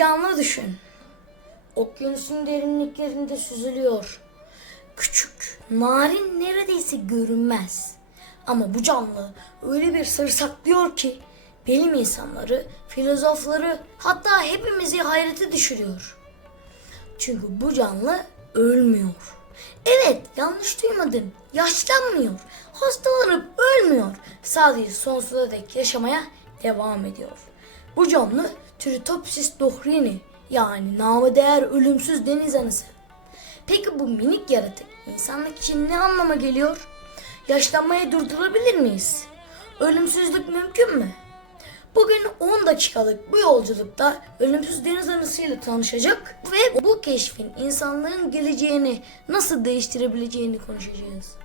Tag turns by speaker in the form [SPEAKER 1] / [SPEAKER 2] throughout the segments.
[SPEAKER 1] canlı düşün. Okyanusun derinliklerinde süzülüyor. Küçük, narin neredeyse görünmez. Ama bu canlı öyle bir sır saklıyor ki bilim insanları, filozofları hatta hepimizi hayrete düşürüyor. Çünkü bu canlı ölmüyor. Evet yanlış duymadın. Yaşlanmıyor. Hastalanıp ölmüyor. Sadece sonsuza dek yaşamaya devam ediyor. Bu canlı Tritopsis dohrini yani namı değer ölümsüz deniz anısı. Peki bu minik yaratık insanlık için ne anlama geliyor? Yaşlanmayı durdurabilir miyiz? Ölümsüzlük mümkün mü? Bugün 10 dakikalık bu yolculukta ölümsüz deniz anısıyla tanışacak ve bu keşfin insanlığın geleceğini nasıl değiştirebileceğini konuşacağız.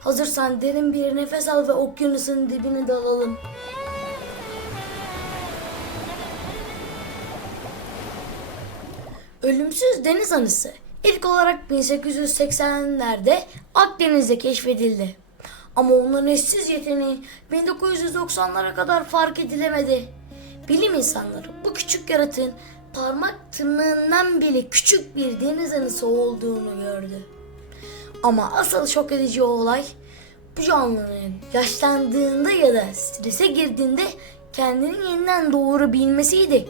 [SPEAKER 1] Hazırsan derin bir nefes al ve okyanusun dibine dalalım. Ölümsüz deniz anısı ilk olarak 1880'lerde Akdeniz'de keşfedildi. Ama onun eşsiz yeteneği 1990'lara kadar fark edilemedi. Bilim insanları bu küçük yaratığın parmak tırnağından bile küçük bir deniz anısı olduğunu gördü. Ama asıl şok edici olay bu canlının yaşlandığında ya da strese girdiğinde kendini yeniden doğurabilmesiydi.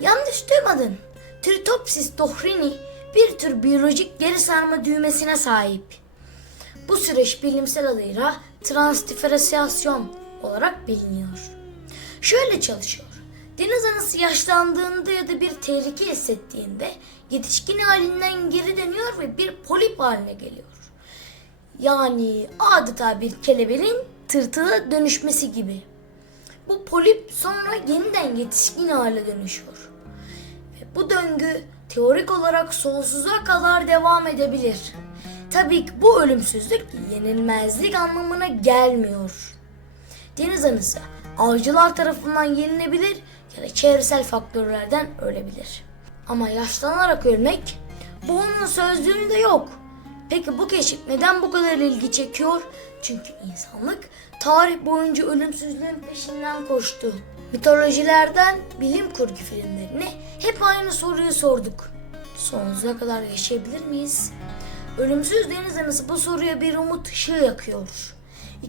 [SPEAKER 1] Yanlış duymadın. Tritopsis dohrini bir tür biyolojik geri sarma düğmesine sahip. Bu süreç bilimsel adıyla transdiferensiyasyon olarak biliniyor. Şöyle çalışıyor. Deniz anası yaşlandığında ya da bir tehlike hissettiğinde yetişkin halinden geri dönüyor ve bir polip haline geliyor. Yani adeta bir kelebeğin tırtıla dönüşmesi gibi. Bu polip sonra yeniden yetişkin hale dönüşüyor. Bu döngü teorik olarak sonsuza kadar devam edebilir. Tabii ki bu ölümsüzlük yenilmezlik anlamına gelmiyor. Deniz anısı avcılar tarafından yenilebilir ya da çevresel faktörlerden ölebilir. Ama yaşlanarak ölmek bu onun sözlüğünde yok. Peki bu keşif neden bu kadar ilgi çekiyor? Çünkü insanlık tarih boyunca ölümsüzlüğün peşinden koştu. Mitolojilerden bilim kurgu filmlerine hep aynı soruyu sorduk. Sonsuza kadar yaşayabilir miyiz? Ölümsüz deniz anası bu soruya bir umut ışığı yakıyor.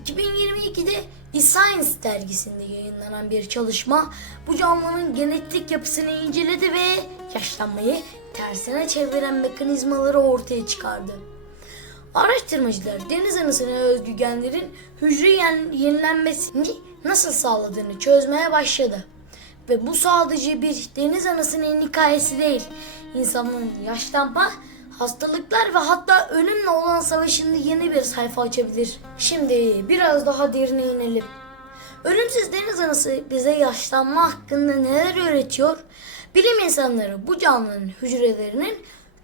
[SPEAKER 1] 2022'de eScience dergisinde yayınlanan bir çalışma bu canlının genetik yapısını inceledi ve yaşlanmayı tersine çeviren mekanizmaları ortaya çıkardı. Araştırmacılar deniz anasına özgü genlerin hücre yen- yenilenmesini nasıl sağladığını çözmeye başladı. Ve bu sadece bir deniz anasının hikayesi değil. İnsanın yaşlanma, hastalıklar ve hatta ölümle olan savaşında yeni bir sayfa açabilir. Şimdi biraz daha derine inelim. Ölümsüz deniz anası bize yaşlanma hakkında neler öğretiyor? Bilim insanları bu canlının hücrelerinin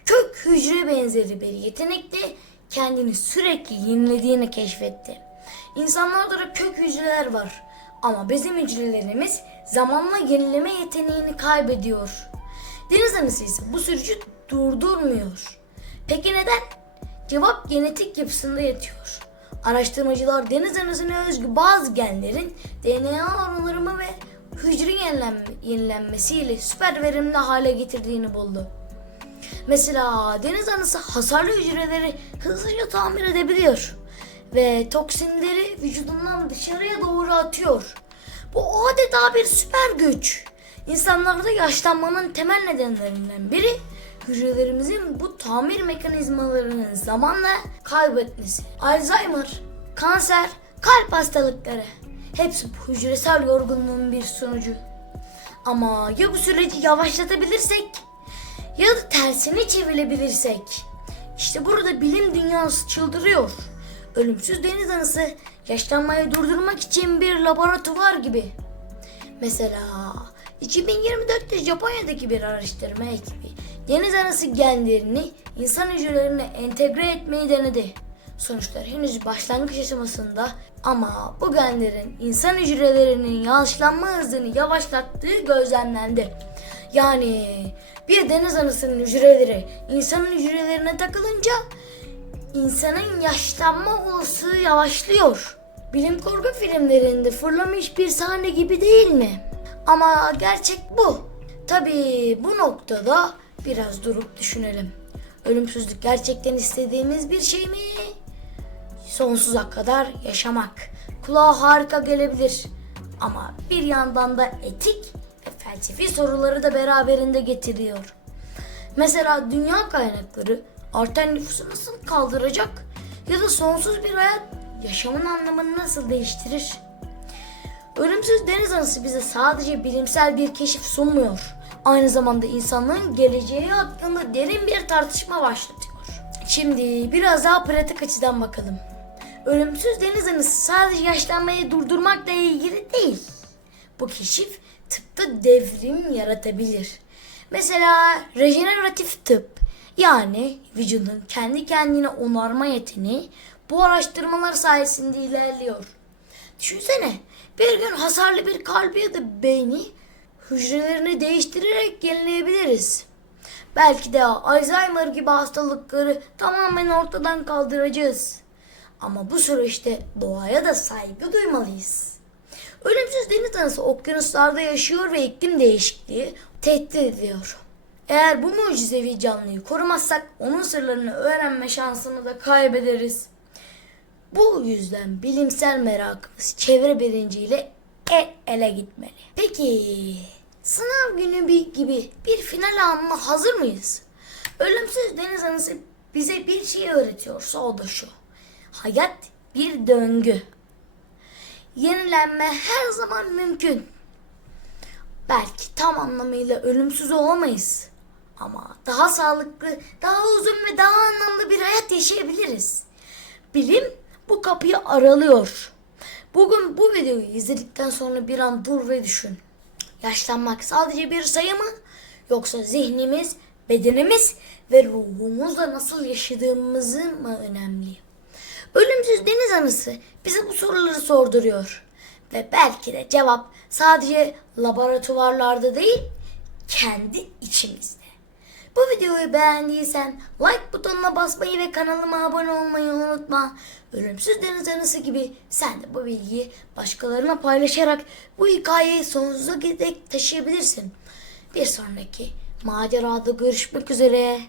[SPEAKER 1] kök hücre benzeri bir yetenekle kendini sürekli yenilediğini keşfetti. İnsanlarda da kök hücreler var ama bizim hücrelerimiz zamanla yenileme yeteneğini kaybediyor. Deniz anası ise bu süreci durdurmuyor. Peki neden? Cevap genetik yapısında yatıyor. Araştırmacılar deniz anasına özgü bazı genlerin DNA onarımı ve hücre yenilenme, yenilenmesiyle süper verimli hale getirdiğini buldu. Mesela deniz anası hasarlı hücreleri hızlıca tamir edebiliyor ve toksinleri vücudundan dışarıya doğru atıyor. Bu adeta bir süper güç. İnsanlarda yaşlanmanın temel nedenlerinden biri hücrelerimizin bu tamir mekanizmalarının zamanla kaybetmesi. Alzheimer, kanser, kalp hastalıkları hepsi bu hücresel yorgunluğun bir sonucu. Ama ya bu süreci yavaşlatabilirsek ya da tersini çevirebilirsek? İşte burada bilim dünyası çıldırıyor. Ölümsüz deniz anası yaşlanmayı durdurmak için bir laboratuvar gibi. Mesela 2024'te Japonya'daki bir araştırma ekibi deniz anası genlerini insan hücrelerine entegre etmeyi denedi. Sonuçlar henüz başlangıç aşamasında ama bu genlerin insan hücrelerinin yaşlanma hızını yavaşlattığı gözlemlendi. Yani bir deniz anasının hücreleri insanın hücrelerine takılınca insanın yaşlanma olasılığı yavaşlıyor. Bilim kurgu filmlerinde fırlamış bir sahne gibi değil mi? Ama gerçek bu. Tabii bu noktada biraz durup düşünelim. Ölümsüzlük gerçekten istediğimiz bir şey mi? Sonsuza kadar yaşamak. Kulağa harika gelebilir. Ama bir yandan da etik felsefi soruları da beraberinde getiriyor. Mesela dünya kaynakları artan nüfusu nasıl kaldıracak? Ya da sonsuz bir hayat yaşamın anlamını nasıl değiştirir? Ölümsüz deniz anası bize sadece bilimsel bir keşif sunmuyor. Aynı zamanda insanlığın geleceği hakkında derin bir tartışma başlatıyor. Şimdi biraz daha pratik açıdan bakalım. Ölümsüz deniz anası sadece yaşlanmayı durdurmakla ilgili değil. Bu keşif tıpta devrim yaratabilir. Mesela rejeneratif tıp yani vücudun kendi kendine onarma yeteneği bu araştırmalar sayesinde ilerliyor. Düşünsene bir gün hasarlı bir kalbi ya da beyni hücrelerini değiştirerek yenileyebiliriz. Belki de Alzheimer gibi hastalıkları tamamen ortadan kaldıracağız. Ama bu süreçte doğaya da saygı duymalıyız. Ölümsüz deniz anası okyanuslarda yaşıyor ve iklim değişikliği tehdit ediyor. Eğer bu mucizevi canlıyı korumazsak onun sırlarını öğrenme şansını da kaybederiz. Bu yüzden bilimsel merakımız çevre bilinciyle el ele gitmeli. Peki sınav günü bir gibi bir final anına hazır mıyız? Ölümsüz deniz anası bize bir şey öğretiyorsa o da şu. Hayat bir döngü. Yenilenme her zaman mümkün. Belki tam anlamıyla ölümsüz olamayız. Ama daha sağlıklı, daha uzun ve daha anlamlı bir hayat yaşayabiliriz. Bilim bu kapıyı aralıyor. Bugün bu videoyu izledikten sonra bir an dur ve düşün. Yaşlanmak sadece bir sayı mı? Yoksa zihnimiz, bedenimiz ve ruhumuzla nasıl yaşadığımızı mı önemli? Ölümsüz deniz anısı bize bu soruları sorduruyor. Ve belki de cevap sadece laboratuvarlarda değil, kendi içimizde. Bu videoyu beğendiysen like butonuna basmayı ve kanalıma abone olmayı unutma. Ölümsüz deniz anısı gibi sen de bu bilgiyi başkalarına paylaşarak bu hikayeyi sonsuza dek taşıyabilirsin. Bir sonraki macerada görüşmek üzere.